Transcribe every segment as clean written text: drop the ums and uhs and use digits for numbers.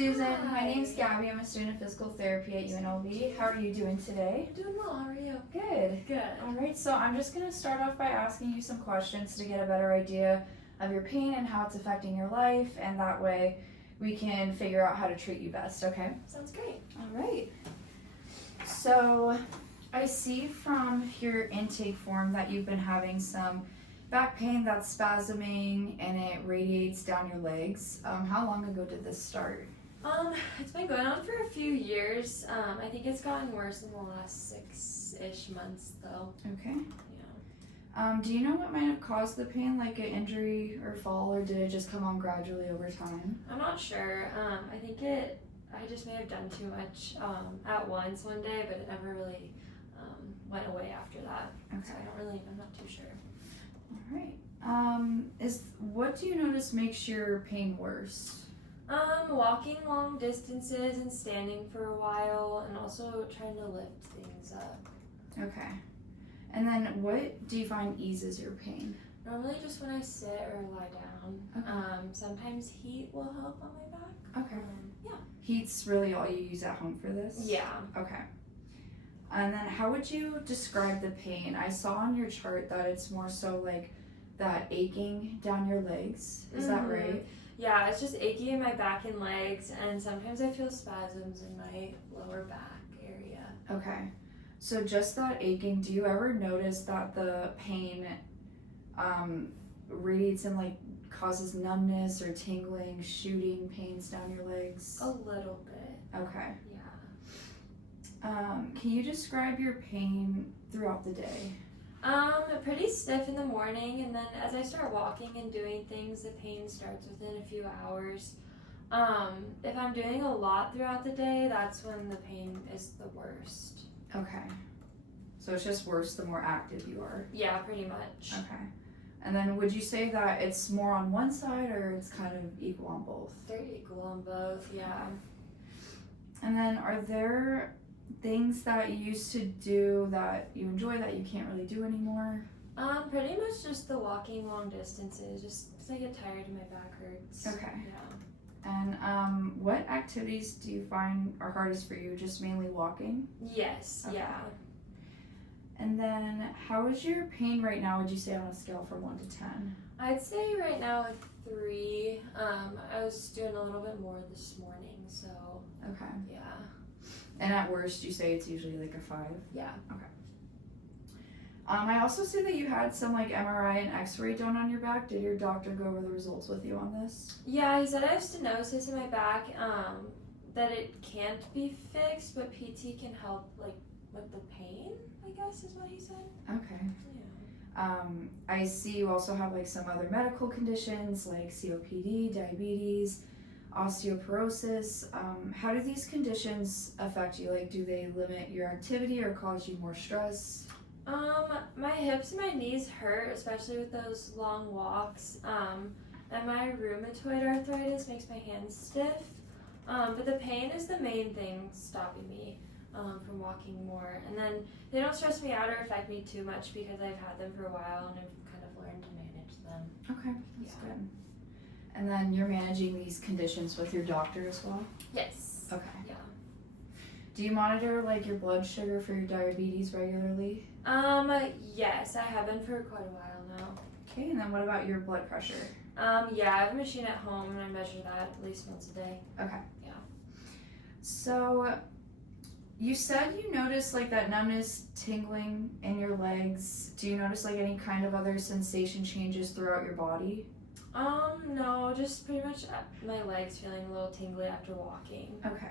Susan. Hi. My name's Gabby. I'm a student of physical therapy at UNLV. How are you doing today? I'm doing well. How are you? Good. Good. All right, so I'm just going to start off by asking you some questions to get a better idea of your pain and how it's affecting your life, and that way we can figure out how to treat you best, okay? Sounds great. All right. So I see from your intake form that you've been having some back pain that's spasming and it radiates down your legs. How long ago did this start? It's been going on for a few years. I think it's gotten worse in the last 6-ish months, though. Okay. Yeah. Do you know what might have caused the pain, like an injury or fall, or did it just come on gradually over time? I'm not sure. I just may have done too much at once one day, but it never really went away after that. Okay. So I'm not too sure. All right. What do you notice makes your pain worse? Walking long distances and standing for a while, and also trying to lift things up. Okay. And then what do you find eases your pain? Normally just when I sit or lie down. Okay. Sometimes heat will help on my back. Okay. Yeah. Heat's really all you use at home for this? Yeah. Okay. And then how would you describe the pain? I saw on your chart that it's more so like that aching down your legs. Is that right? Yeah, it's just achy in my back and legs, and sometimes I feel spasms in my lower back area. Okay. So just that aching, do you ever notice that the pain radiates and like causes numbness or tingling, shooting pains down your legs? A little bit. Okay. Yeah. Can you describe your pain throughout the day? Pretty stiff in the morning, and then as I start walking and doing things, the pain starts within a few hours. If I'm doing a lot throughout the day, that's when the pain is the worst. Okay. So it's just worse the more active you are? Yeah, pretty much. Okay. And then would you say that it's more on one side or it's kind of equal on both? They're equal on both, yeah. And then are there things that you used to do that you enjoy that you can't really do anymore? Pretty much just the walking long distances, just because I get tired and my back hurts. Okay. Yeah. And what activities do you find are hardest for you? Just mainly walking? Yes, Okay. yeah. And then how is your pain right now, would you say, on a scale from 1 to 10? I'd say right now a 3. I was doing a little bit more this morning, so Okay. yeah. And at worst, you say it's usually like a 5? Yeah. Okay. I also see that you had some like MRI and X-ray done on your back. Did your doctor go over the results with you on this? Yeah, he said I have stenosis in my back, that it can't be fixed, but PT can help like with the pain, I guess is what he said. Okay. Yeah. I see you also have like some other medical conditions like COPD, diabetes, osteoporosis. How do these conditions affect you? Like, do they limit your activity or cause you more stress? My hips and my knees hurt, especially with those long walks. And my rheumatoid arthritis makes my hands stiff. But the pain is the main thing stopping me from walking more. And then they don't stress me out or affect me too much because I've had them for a while and I've kind of learned to manage them. Okay, that's Yeah. good. And then you're managing these conditions with your doctor as well? Yes. Okay. Yeah. Do you monitor like your blood sugar for your diabetes regularly? Yes, I have been for quite a while now. Okay, and then what about your blood pressure? Yeah, I have a machine at home and I measure that at least once a day. Okay. Yeah. So you said you noticed like that numbness, tingling in your legs. Do you notice like any kind of other sensation changes throughout your body? No, just pretty much my legs feeling a little tingly after walking. Okay.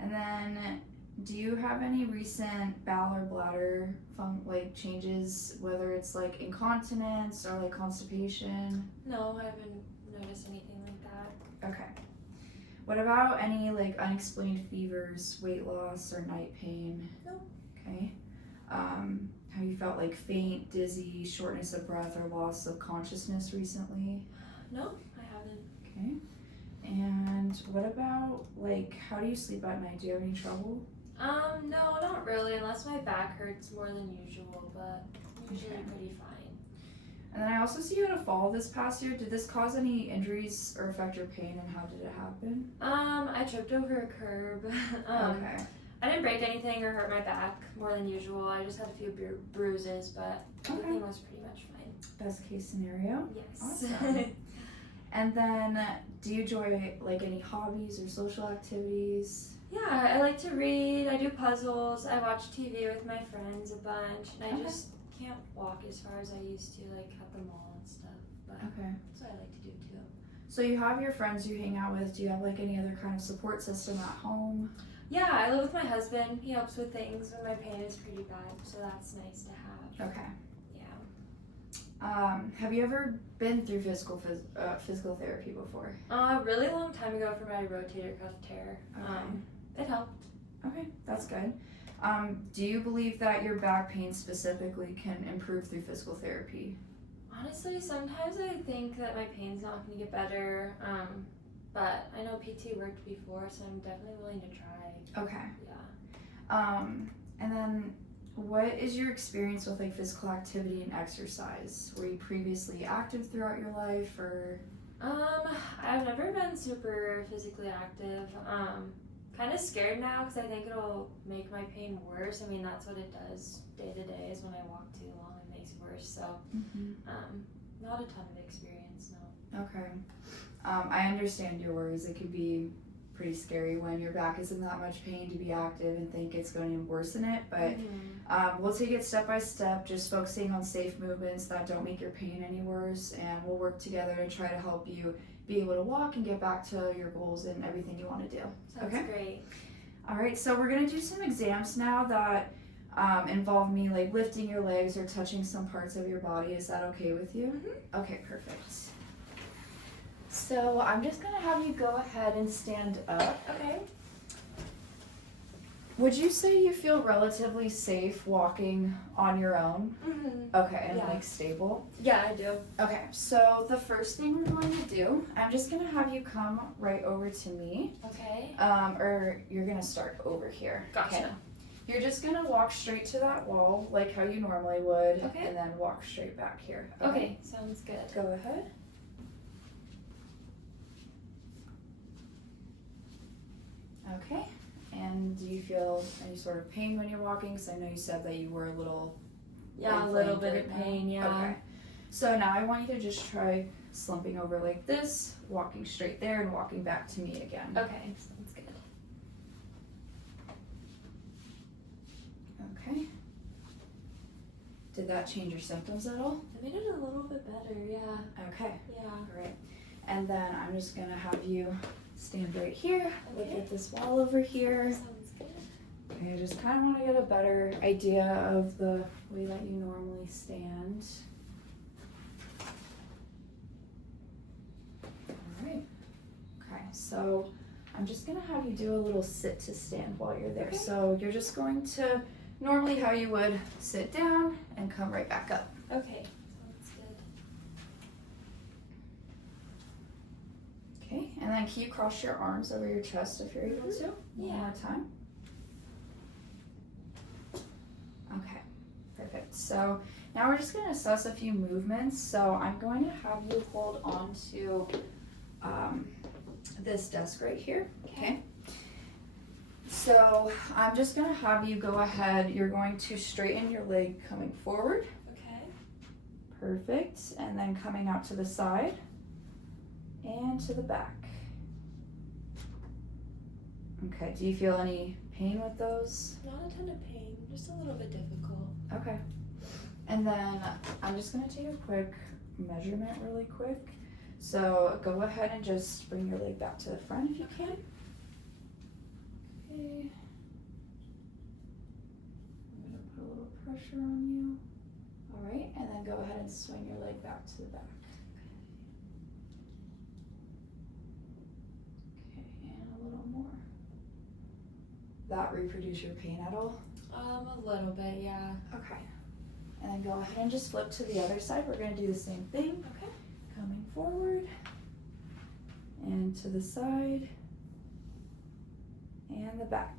And then do you have any recent bowel or bladder like changes, whether it's like incontinence or like constipation? No, I haven't noticed anything like that. Okay. What about any like unexplained fevers, weight loss, or night pain? No. Okay. Have you felt like faint, dizzy, shortness of breath, or loss of consciousness recently? No, I haven't. Okay. And what about like how do you sleep at night? Do you have any trouble? No, not really, unless my back hurts more than usual, but usually Okay. pretty fine. And then I also see you had a fall this past year. Did this cause any injuries or affect your pain, and how did it happen? I tripped over a curb. Okay. I didn't break anything or hurt my back more than usual. I just had a few bruises, but everything was pretty much fine. Best case scenario. Yes. Awesome. And then, do you enjoy like any hobbies or social activities? Yeah, I like to read. I do puzzles. I watch TV with my friends a bunch, and I just can't walk as far as I used to, like at the mall and stuff. But that's what I like to do too. So you have your friends you hang out with. Do you have like any other kind of support system at home? Yeah, I live with my husband. He helps with things when my pain is pretty bad, so that's nice to have. Okay. Yeah. Have you ever been through physical therapy before? A really long time ago for my rotator cuff tear. Okay. It helped. Okay, that's good. Do you believe that your back pain specifically can improve through physical therapy? Honestly, sometimes I think that my pain's not going to get better, but I know PT worked before, so I'm definitely willing to try. Okay. Yeah. And then what is your experience with like physical activity and exercise? Were you previously active throughout your life, or? I've never been super physically active. Kind of scared now because I think it'll make my pain worse. I mean, that's what it does day to day, is when I walk too long, it makes it worse. So, not a ton of experience, no. Okay. I understand your worries. It could be pretty scary when your back is in that much pain to be active and think it's going to worsen it, but we'll take it step by step, just focusing on safe movements that don't make your pain any worse, and we'll work together to try to help you be able to walk and get back to your goals and everything you want to do. Sounds great. All right, so we're going to do some exams now that involve me like lifting your legs or touching some parts of your body. Is that okay with you? Okay, perfect. So I'm just going to have you go ahead and stand up. Okay. Would you say you feel relatively safe walking on your own? Okay, and like stable? Yeah, I do. Okay, so the first thing we're going to do, I'm just going to have you come right over to me. Okay. Or you're going to start over here. Gotcha. Okay. You're just going to walk straight to that wall like how you normally would, Okay. and then walk straight back here. Okay, sounds good. Go ahead. Okay, and do you feel any sort of pain when you're walking? Because I know you said that you were a little a little bit of pain, yeah. Okay, so now I want you to just try slumping over like this, walking straight there, and walking back to me again. Okay, sounds good. Okay. Did that change your symptoms at all? It made it a little bit better, yeah. Okay. Yeah. All right. And then I'm just gonna have you stand right here, look Okay. at this wall over here. Sounds good. Okay, I just kind of want to get a better idea of the way that you normally stand. All right. Okay, so I'm just going to have you do a little sit to stand while you're there. Okay. So you're just going to, normally how you would, sit down and come right back up. Okay, sounds good. Okay, and then can you cross your arms over your chest if you're able to? One more time. Okay, perfect. So now we're just going to assess a few movements. So I'm going to have you hold on to this desk right here. Okay. So I'm just going to have you go ahead. You're going to straighten your leg coming forward. Okay. Perfect. And then coming out to the side and to the back. Okay, do you feel any pain with those? Not a ton of pain, just a little bit difficult. Okay. And then I'm just going to take a quick measurement really quick. So go ahead and just bring your leg back to the front if you can. Okay. I'm going to put a little pressure on you. All right, and then go ahead and swing your leg back to the back. Okay, and a little more. That reproduce your pain at all? A little bit, yeah. Okay. And then go ahead and just flip to the other side. We're going to do the same thing. Okay. Coming forward and to the side and the back.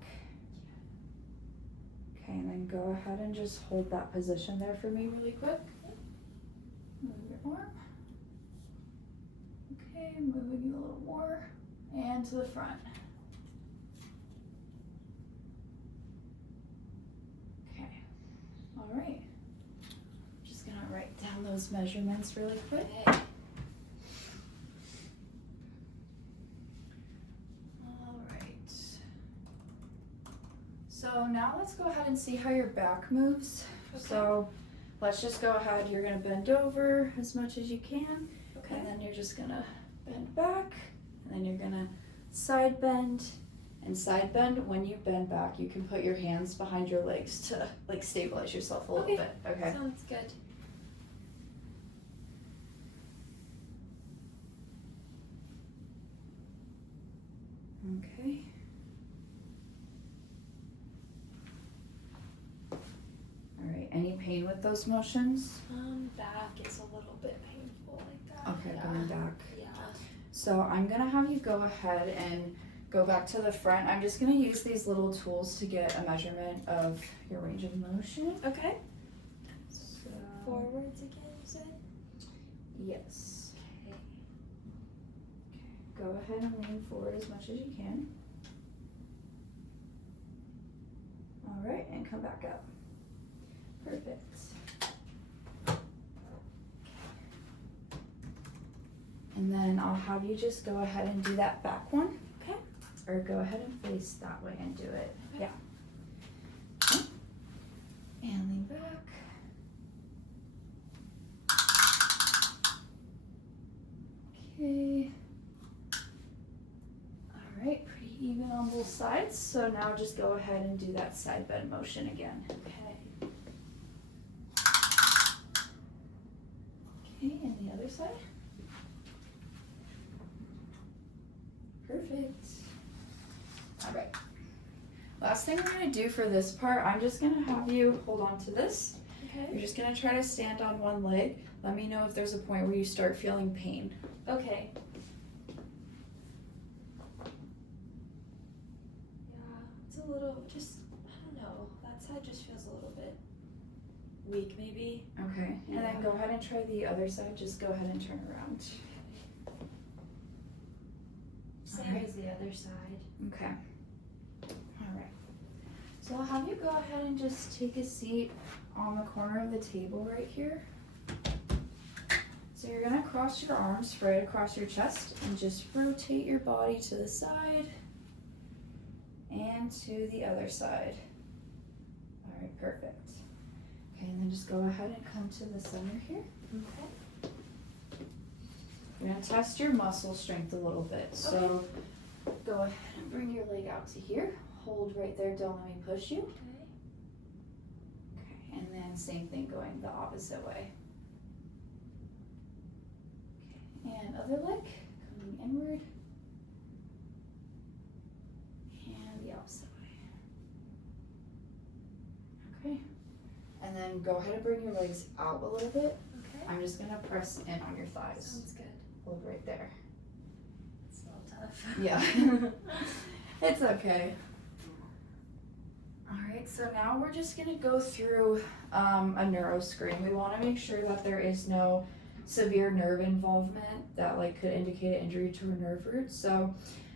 Okay, and then go ahead and just hold that position there for me really quick. All arm. Okay, moving you a little more. And to the front. Okay, all right. Just gonna write down those measurements really quick. All right. So now let's go ahead and see how your back moves. Okay. So let's just go ahead. You're gonna bend over as much as you can. Okay. And then you're just gonna bend back. And then you're gonna side bend and side bend. When you bend back, you can put your hands behind your legs to like stabilize yourself a little Okay. bit. Okay. Sounds good. Okay. All right. Any pain with those motions? Back is a little bit painful like that. Okay, Yeah. going back. Yeah. So I'm gonna have you go ahead and go back to the front. I'm just gonna use these little tools to get a measurement of your range of motion. Okay. So, Forwards again, you said? yes. Okay. Go ahead and lean forward as much as you can. All right, and come back up. Perfect. And then I'll have you just go ahead and do that back one. Okay. Or go ahead and face that way and do it. Okay. Yeah. Okay. And lean back. Okay. All right, pretty even on both sides. So now just go ahead and do that side bend motion again. Okay. Okay, and the other side. Perfect. All right. Last thing we're gonna do for this part, I'm just gonna have you hold on to this. Okay. You're just gonna try to stand on one leg. Let me know if there's a point where you start feeling pain. Okay. Yeah, it's a little, just, I don't know, that side just feels a little bit weak maybe. Okay, and then go ahead and try the other side. Just go ahead and turn around. Same Alright. as the other side. Okay. All right. So I'll have you go ahead and just take a seat on the corner of the table right here. So you're gonna cross your arms right across your chest and just rotate your body to the side and to the other side. All right, perfect. Okay, and then just go ahead and come to the center here. Okay. You're gonna test your muscle strength a little bit. So go ahead and bring your leg out to here. Hold right there, don't let me push you. Okay. Okay, and then same thing going the opposite way. Okay, and other leg, coming inward. And the opposite way. Okay, and then go ahead and bring your legs out a little bit. Okay. I'm just gonna press in on your thighs. Sounds good. Hold right there. It's a little tough. Yeah, it's okay. All right, so now we're just gonna go through a neuro screen. We wanna make sure that there is no severe nerve involvement that like could indicate an injury to a nerve root. So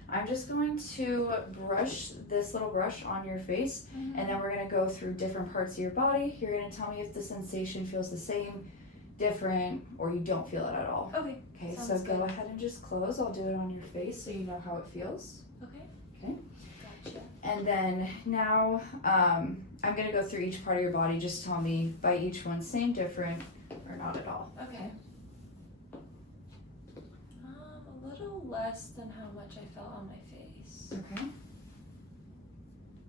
I'm just going to brush this little brush on your face, and then we're gonna go through different parts of your body. You're gonna tell me if the sensation feels the same, different, or you don't feel it at all. Okay. Okay, so Sounds go good. ahead and just close. I'll do it on your face so you know how it feels. Okay. Okay. Gotcha. And then now I'm gonna go through each part of your body. Just tell me by each one, same, different, or not at all. Okay. A little less than how much I felt on my face. Okay.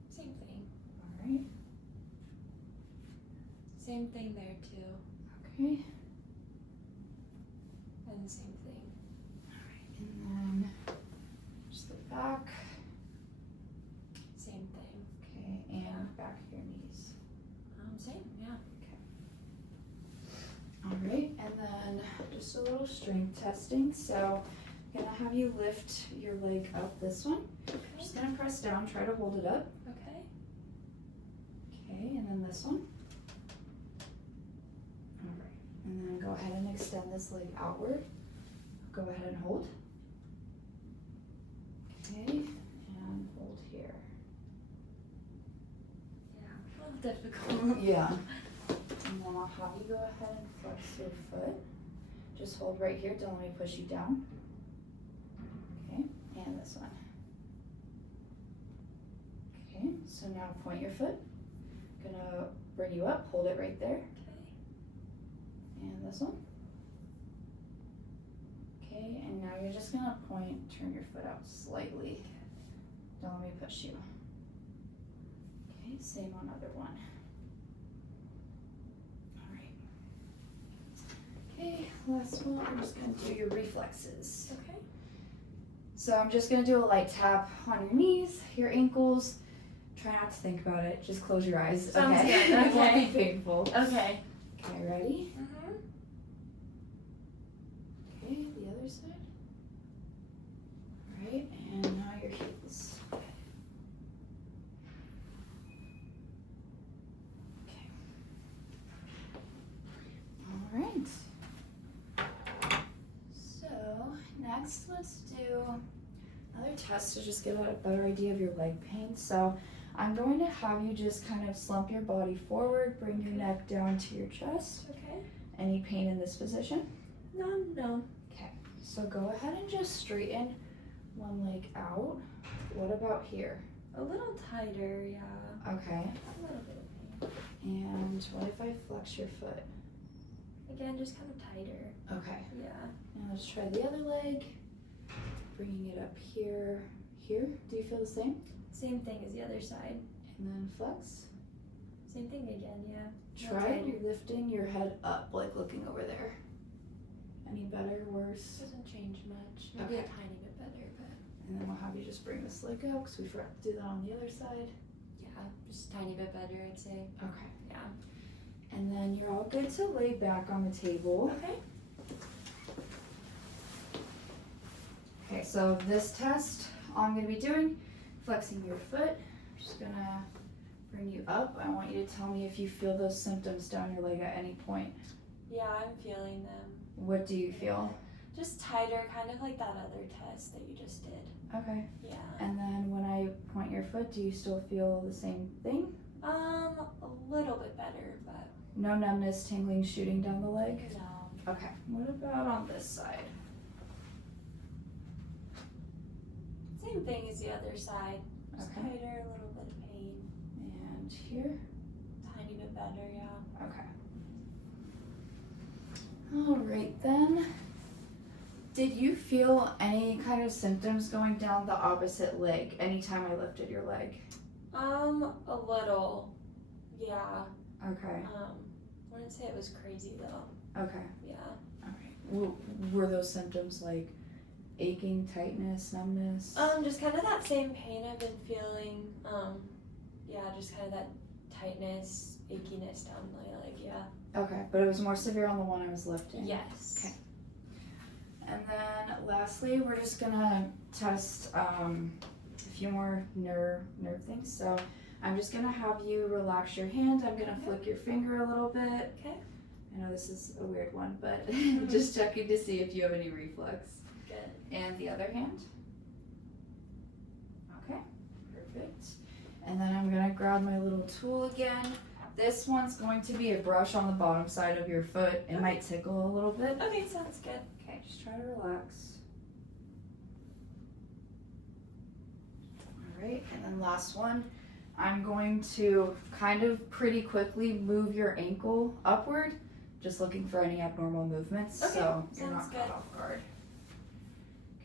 Same thing. All right. Same thing there too. Okay. And same thing. And then just the back. Same thing. Okay, and back of your knees. Same, yeah. All right, and then just a little strength testing. So I'm gonna have you lift your leg up this one. Okay. Just gonna press down, try to hold it up. Okay. Okay, and then this one. All right, And then go ahead and extend this leg outward. Go ahead and hold. Okay, and hold here. Yeah, a little difficult. Yeah. And then I'll have you go ahead and flex your foot. Just hold right here, don't let me push you down. Okay, and this one. Okay, so now point your foot. Gonna bring you up, hold it right there. Okay. And this one. Okay, and now you're just gonna point, turn your foot out slightly. Don't let me push you. Okay, same on other one. All right. Okay, last one, I'm just gonna do your reflexes. Okay. So I'm just gonna do a light tap on your knees, your ankles. Try not to think about it, just close your eyes. Sounds okay? good, It won't okay. be painful. Okay. Okay, ready? Mm-hmm. Okay, the other side. All right, and now your heels. Okay. All right. So next, let's do another test to just get a better idea of your leg pain. So I'm going to have you just kind of slump your body forward, bring your neck down to your chest. Okay. Any pain in this position? No. Okay, so go ahead and just straighten one leg out. What about here? A little tighter, yeah. Okay, A little bit of pain. and what if I flex your foot? Again, just kind of tighter. Okay, Yeah. now let's try the other leg. Bringing it up here. Here, do you feel the same? Same thing as the other side. And then flex. Same thing again, yeah. Try tighter. lifting your head up, like looking over there. Any better, worse? Doesn't change much. Maybe Okay. a tiny bit better, but And then we'll have you just bring this leg out because we forgot to do that on the other side. yeah, just a tiny bit better, I'd say. Okay. Yeah. And then you're all good to lay back on the table. Okay. Okay, so this test, all I'm gonna be doing, flexing your foot. I'm just gonna bring you up. I want you to tell me if you feel those symptoms down your leg at any point. Yeah, I'm feeling them. What do you feel? Just tighter, kind of like that other test that you just did. Okay. Yeah. And then when I point your foot, do you still feel the same thing? A little bit better, but No numbness, tingling, shooting down the leg? no. Okay. What about on this side? Same thing as the other side. Just Okay. tighter, a little bit of pain. And here? Tiny bit better, yeah. Okay. All right then. Did you feel any kind of symptoms going down the opposite leg anytime I lifted your leg? A little. Yeah. Okay. Wouldn't say it was crazy though. Okay. Yeah. All right. Were those symptoms like aching, tightness, numbness? Just kind of that same pain I've been feeling. Yeah, just kind of that tightness, achiness down my leg, yeah. Okay, but it was more severe on the one I was lifting. Yes. Okay. And then lastly, we're just gonna test a few more nerve things. So I'm just gonna have you relax your hand. I'm gonna flick your finger a little bit. Okay. I know this is a weird one, but just checking to see if you have any reflex. Good. And the other hand. Okay, perfect. And then I'm gonna grab my little tool again. This one's going to be a brush on the bottom side of your foot. It might tickle a little bit. Okay, sounds good. Okay, just try to relax. All right, and then last one. I'm going to kind of pretty quickly move your ankle upward, just looking for any abnormal movements, Okay, so you're sounds not good. caught off guard.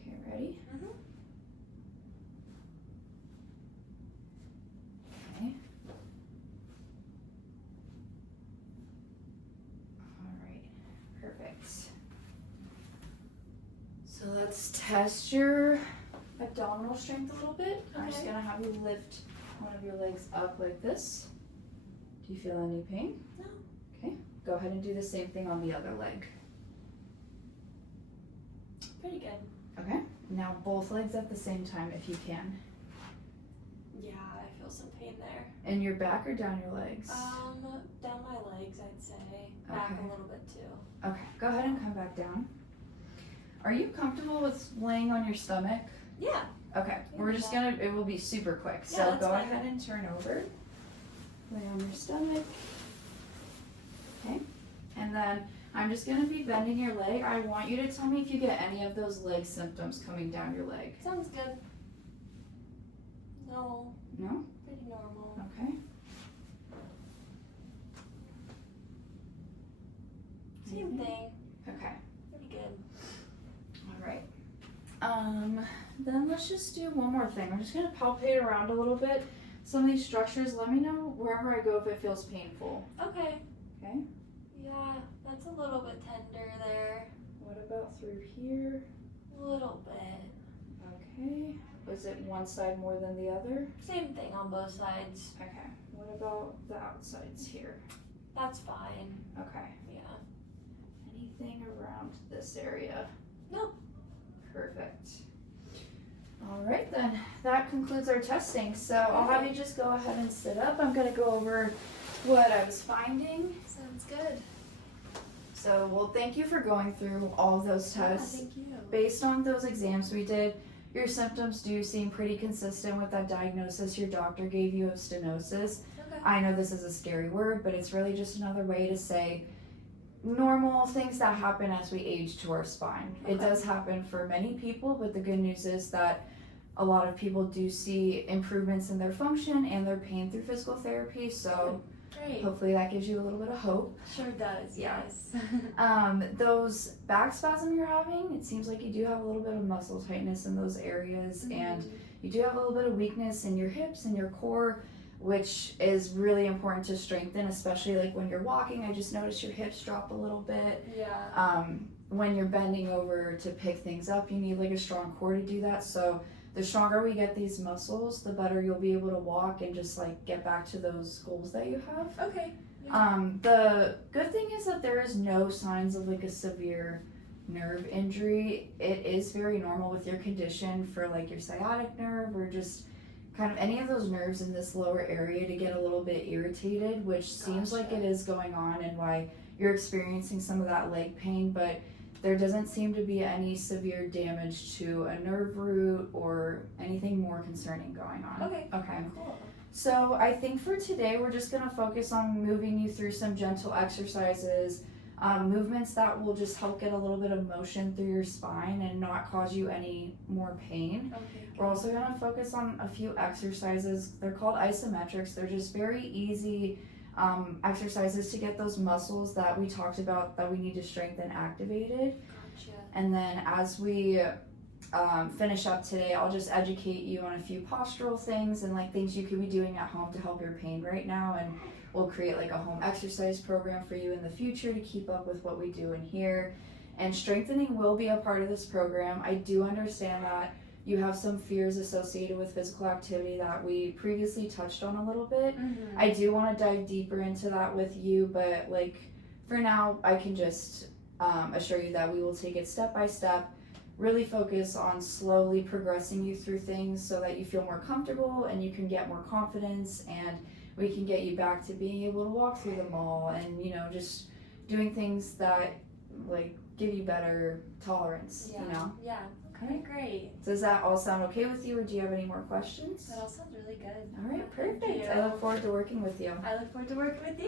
Okay, ready? Mm-hmm. Okay. All right, perfect. So let's test your abdominal strength a little bit. I'm just Okay. gonna have you lift one of your legs up like this. Do you feel any pain? No. Okay, go ahead and do the same thing on the other leg. Pretty good. Okay, now both legs at the same time if you can. Yeah, I feel some pain there. In your back or down your legs? Down my legs, I'd say. Back Okay. a little bit too. Okay, go ahead and come back down. Are you comfortable with laying on your stomach? Yeah. Okay, we're just gonna, it will be super quick. Yeah, So that's go fine. ahead and turn over. Lay on your stomach. Okay, and then I'm just gonna be bending your leg. I want you to tell me if you get any of those leg symptoms coming down your leg. Sounds good. No. No? Pretty normal. Okay. Same thing. Okay. Pretty good. All right. Then let's just do one more thing. I'm just gonna palpate around a little bit. Some of these structures, let me know wherever I go if it feels painful. Okay. Okay. Yeah, that's a little bit tender there. What about through here? A little bit. Okay. Was it one side more than the other? Same thing on both sides. Okay. What about the outsides here? That's fine. Okay. Yeah. Anything around this area? No. Perfect. All right then, that concludes our testing. So I'll have you just go ahead and sit up. I'm gonna go over what I was finding. Sounds good. So, well, thank you for going through all of those tests. Yeah, thank you. Based on those exams we did, your symptoms do seem pretty consistent with that diagnosis your doctor gave you of stenosis. Okay. I know this is a scary word, but it's really just another way to say normal things that happen as we age to our spine. It Okay. does happen for many people, but the good news is that a lot of people do see improvements in their function and their pain through physical therapy, so Great. hopefully that gives you a little bit of hope. Sure does. Yeah. Yes. Those back spasm you're having, it seems like you do have a little bit of muscle tightness in those areas, and you do have a little bit of weakness in your hips and your core, which is really important to strengthen, especially like when you're walking. I just noticed your hips drop a little bit. Yeah. When you're bending over to pick things up, you need like a strong core to do that. So the stronger we get these muscles, the better you'll be able to walk and just like get back to those goals that you have. Okay. The good thing is that there is no signs of like a severe nerve injury. It is very normal with your condition for like your sciatic nerve or just kind of any of those nerves in this lower area to get a little bit irritated, which seems like it is going on and why you're experiencing some of that leg pain, but there doesn't seem to be any severe damage to a nerve root or anything more concerning going on. Okay. Okay. Cool. So I think for today we're just going to focus on moving you through some gentle exercises, movements that will just help get a little bit of motion through your spine and not cause you any more pain. Okay. We're also going to focus on a few exercises. They're called isometrics. They're just very easy exercises to get those muscles that we talked about that we need to strengthen activated. Gotcha. And then as we finish up today, I'll just educate you on a few postural things and like things you could be doing at home to help your pain right now, and we'll create like a home exercise program for you in the future to keep up with what we do in here. And strengthening will be a part of this program. I do understand that you have some fears associated with physical activity that we previously touched on a little bit. Mm-hmm. I do want to dive deeper into that with you, but like for now I can just assure you that we will take it step by step, really focus on slowly progressing you through things so that you feel more comfortable and you can get more confidence, and we can get you back to being able to walk through the mall and, you know, just doing things that like give you better tolerance. Yeah. You know. Yeah. Okay. Great. Does that all sound okay with you, or do you have any more questions? That all sounds really good. All right, Thank perfect. you. I look forward to working with you. I look forward to working with you.